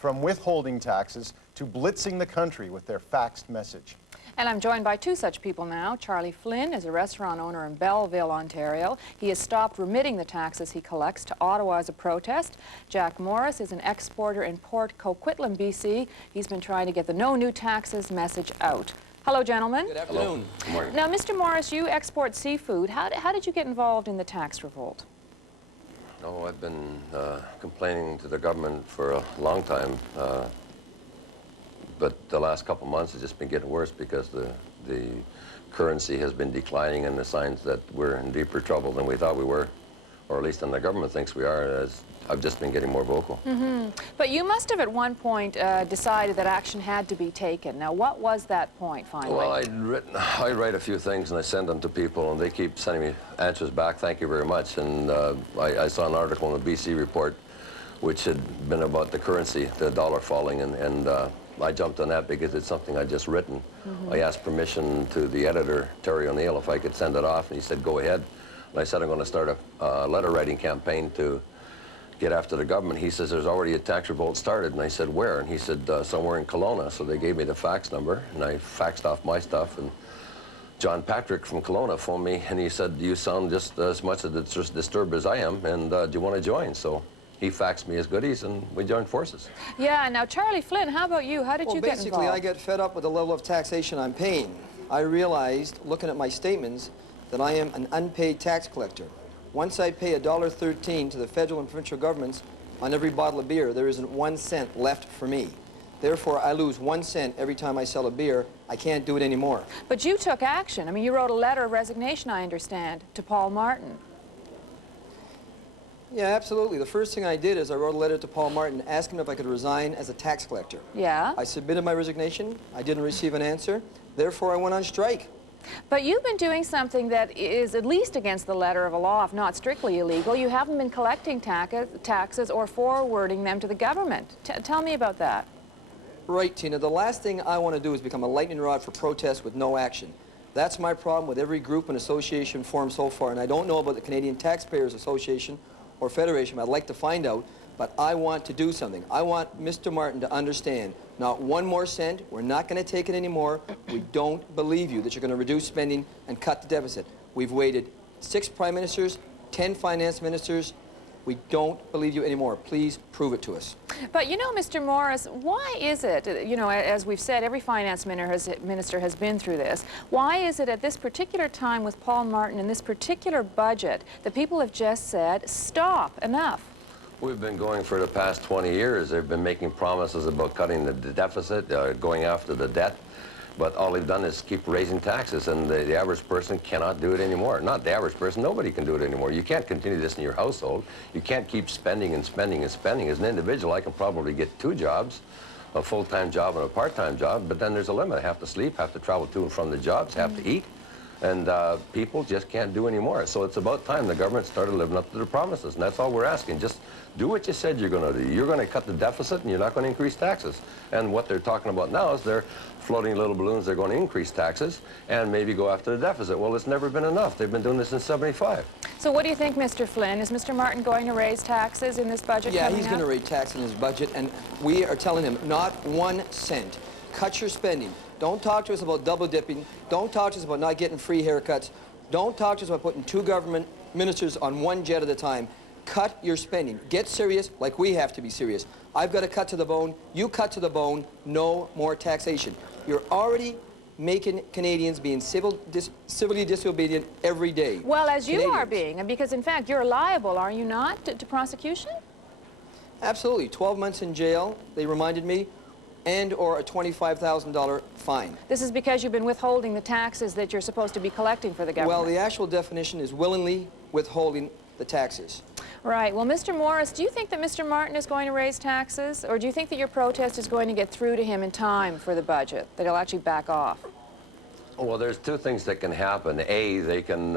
from withholding taxes to blitzing the country with their faxed message. And I'm joined by two such people now. Charlie Flynn is a restaurant owner in Belleville, Ontario. He has stopped remitting the taxes he collects to Ottawa as a protest. Jack Morris is an exporter in Port Coquitlam, BC. He's been trying to get the no new taxes message out. Hello, gentlemen. Good afternoon. Good morning. Now, Mr. Morris, you export seafood. How did you get involved in the tax revolt? Oh, I've been complaining to the government for a long time, but the last couple months has just been getting worse because the currency has been declining, and the signs that we're in deeper trouble than we thought we were, or at least the government thinks we are, as I've just been getting more vocal. But you must have at one point decided that action had to be taken. Now, what was that point finally? Well, I write a few things and I send them to people, and they keep sending me answers back, thank you very much. And I saw an article in the BC Report which had been about the currency, the dollar falling, and I jumped on that because it's something I'd just written. I asked permission to the editor, Terry O'Neill, if I could send it off, and he said, go ahead. And I said, I'm going to start a letter writing campaign to get after the government. He says, there's already a tax revolt started. And I said, where? And he said, somewhere in Kelowna. So they gave me the fax number, and I faxed off my stuff. And John Patrick from Kelowna phoned me, and he said, you sound just as much as disturbed as I am, and do you want to join? So he faxed me his goodies, and we joined forces. Yeah, now Charlie Flynn, how about you? How did you get involved? Basically, I get fed up with the level of taxation I'm paying. I realized, looking at my statements, that I am an unpaid tax collector. Once I pay $1.13 to the federal and provincial governments on every bottle of beer, there isn't 1 cent left for me. Therefore, I lose 1 cent every time I sell a beer. I can't do it anymore. But you took action. I mean, you wrote a letter of resignation, I understand, to Paul Martin. Yeah, absolutely. The first thing I did is I wrote a letter to Paul Martin asking if I could resign as a tax collector. Yeah. I submitted my resignation. I didn't receive an answer. Therefore, I went on strike. But you've been doing something that is at least against the letter of a law, if not strictly illegal. You haven't been collecting taxes or forwarding them to the government. Tell me about that. Right, Tina. The last thing I want to do is become a lightning rod for protest with no action. That's my problem with every group and association formed so far. And I don't know about the Canadian Taxpayers Association or Federation. I'd like to find out, but I want to do something. I want Mr. Martin to understand, not 1 more cent, we're not going to take it anymore. We don't believe you that you're going to reduce spending and cut the deficit. We've waited 6 prime ministers, 10 finance ministers. We don't believe you anymore. Please prove it to us. But you know, Mr. Morris, why is it, you know, as we've said, every finance minister has been through this. Why is it at this particular time with Paul Martin and this particular budget that people have just said, stop, enough? We've been going for the past 20 years. They've been making promises about cutting the deficit, going after the debt, but all they've done is keep raising taxes, and the average person cannot do it anymore. Not the average person, nobody can do it anymore. You can't continue this in your household. You can't keep spending and spending and spending. As an individual, I can probably get 2 jobs, a full-time job and a part-time job, but then there's a limit. I have to sleep, have to travel to and from the jobs, have to eat. And people just can't do anymore. So it's about time the government started living up to their promises, and that's all we're asking. Just do what you said you're going to do. You're going to cut the deficit, and you're not going to increase taxes. And what they're talking about now is they're floating little balloons. They're going to increase taxes and maybe go after the deficit. Well, it's never been enough. They've been doing this since '75. So what do you think, Mr. Flynn? Is Mr. Martin going to raise taxes in this budget? Yeah, he's going to raise taxes in his budget, and we are telling him not 1 cent. Cut your spending. Don't talk to us about double dipping. Don't talk to us about not getting free haircuts. Don't talk to us about putting 2 government ministers on 1 jet at a time. Cut your spending. Get serious like we have to be serious. I've got to cut to the bone. You cut to the bone. No more taxation. You're already making Canadians being civilly disobedient every day. Well, as you are being, because in fact you're liable, are you not, to prosecution? Absolutely. 12 months in jail, they reminded me, and or a $25,000 fine. This is because you've been withholding the taxes that you're supposed to be collecting for the government. Well, the actual definition is willingly withholding the taxes. Right. Well, Mr. Morris, do you think that Mr. Martin is going to raise taxes, or do you think that your protest is going to get through to him in time for the budget, that he'll actually back off? Well, there's 2 things that can happen. A, they can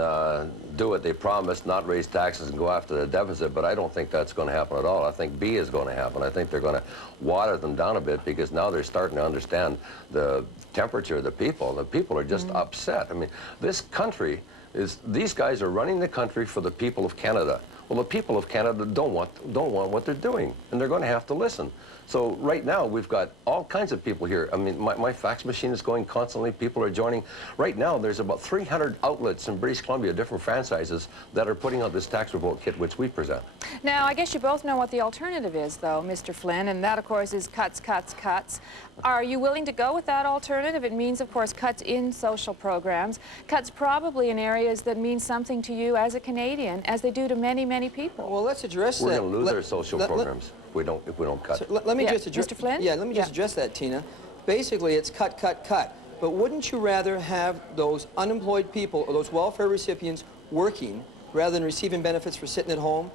do what they promised, not raise taxes and go after the deficit, but I don't think that's going to happen at all. I think B is going to happen. I think they're going to water them down a bit, because now they're starting to understand the temperature of the people. The people are just upset. I mean, this country is, these guys are running the country for the people of Canada. Well, the people of Canada don't want what they're doing, and they're going to have to listen. So right now, we've got all kinds of people here. I mean, my fax machine is going constantly. People are joining. Right now, there's about 300 outlets in British Columbia, different franchises, that are putting out this tax revolt kit, which we present. Now, I guess you both know what the alternative is, though, Mr. Flynn, and that, of course, is cuts, cuts, cuts. Are you willing to go with that alternative? It means, of course, cuts in social programs, cuts probably in areas that mean something to you as a Canadian, as they do to many, many people. Well, let's address We're that. going to lose our social programs if we don't cut. So let me just address. Mr. Flynn? Yeah, let me just address that, Tina. Basically, it's cut, cut, cut. But wouldn't you rather have those unemployed people or those welfare recipients working rather than receiving benefits for sitting at home?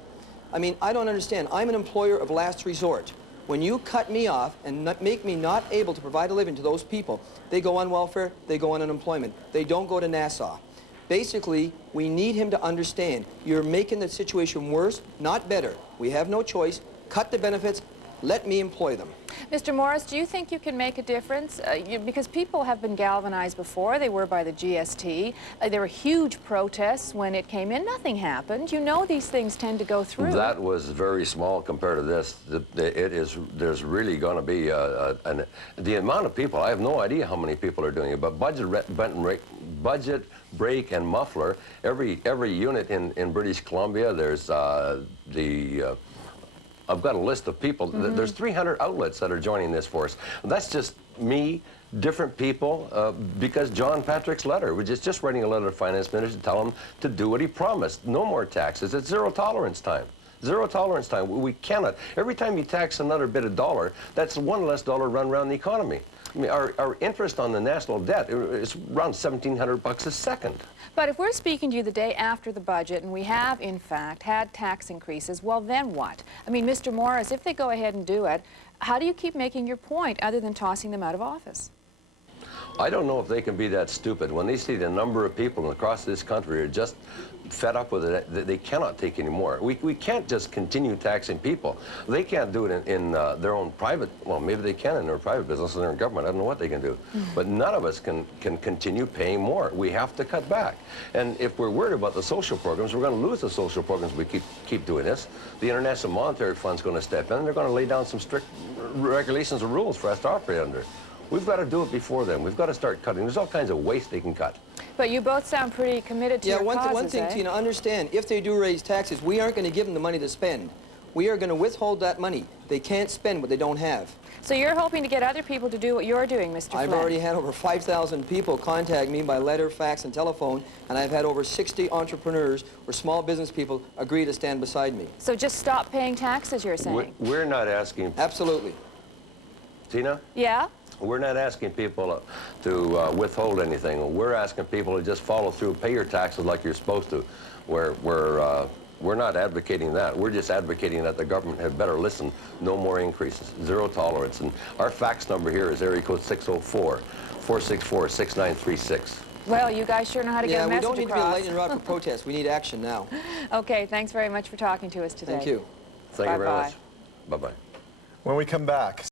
I mean, I don't understand. I'm an employer of last resort. When you cut me off and make me not able to provide a living to those people, they go on welfare, they go on unemployment. They don't go to Nassau. Basically, we need him to understand you're making the situation worse, not better. We have no choice. Cut the benefits. Let me employ them. Mr. Morris, do you think you can make a difference? Because people have been galvanized before. They were by the GST. There were huge protests when it came in. Nothing happened. You know these things tend to go through. That was very small compared to this. There's really going to be the amount of people. I have no idea how many people are doing it, but budget break and muffler, every unit in British Columbia, there's I've got a list of people. There's 300 outlets that are joining this force. That's just me, different people, because John Patrick's letter, we're just writing a letter to the Finance Minister to tell him to do what he promised. No more taxes. It's zero tolerance time. Zero tolerance time. We cannot. Every time you tax another bit of dollar, that's one less dollar run around the economy. I mean, our interest on the national debt is around $1,700 a second. But if we're speaking to you the day after the budget, and we have, in fact, had tax increases, well, then what? I mean, Mr. Morris, if they go ahead and do it, how do you keep making your point other than tossing them out of office? I don't know if they can be that stupid. When they see the number of people across this country are just fed up with it, they cannot take any more. We can't just continue taxing people. They can't do it in their own private, well, maybe they can in their private business and their government. I don't know what they can do. But none of us can continue paying more. We have to cut back. And if we're worried about the social programs, we're going to lose the social programs if we keep doing this. The International Monetary Fund's going to step in, and they're going to lay down some strict regulations and rules for us to operate under. We've got to do it before then. We've got to start cutting. There's all kinds of waste they can cut. But you both sound pretty committed to your causes, one thing, eh? Tina, understand, if they do raise taxes, we aren't going to give them the money to spend. We are going to withhold that money. They can't spend what they don't have. So you're hoping to get other people to do what you're doing, Mr. Flynn? I've already had over 5,000 people contact me by letter, fax, and telephone, and I've had over 60 entrepreneurs or small business people agree to stand beside me. So just stop paying taxes, you're saying? We're not asking... Absolutely. Tina? Yeah? We're not asking people to withhold anything. We're asking people to just follow through, pay your taxes like you're supposed to. We're not advocating that. We're just advocating that the government had better listen. No more increases. Zero tolerance. And our fax number here is area code 604-464-6936. Well, you guys sure know how to get a message across. Yeah, we don't need to be a lightning rod for protest. We need action now. Okay, thanks very much for talking to us today. Thank you. Thank you very Bye-bye. much. Bye-bye. When we come back,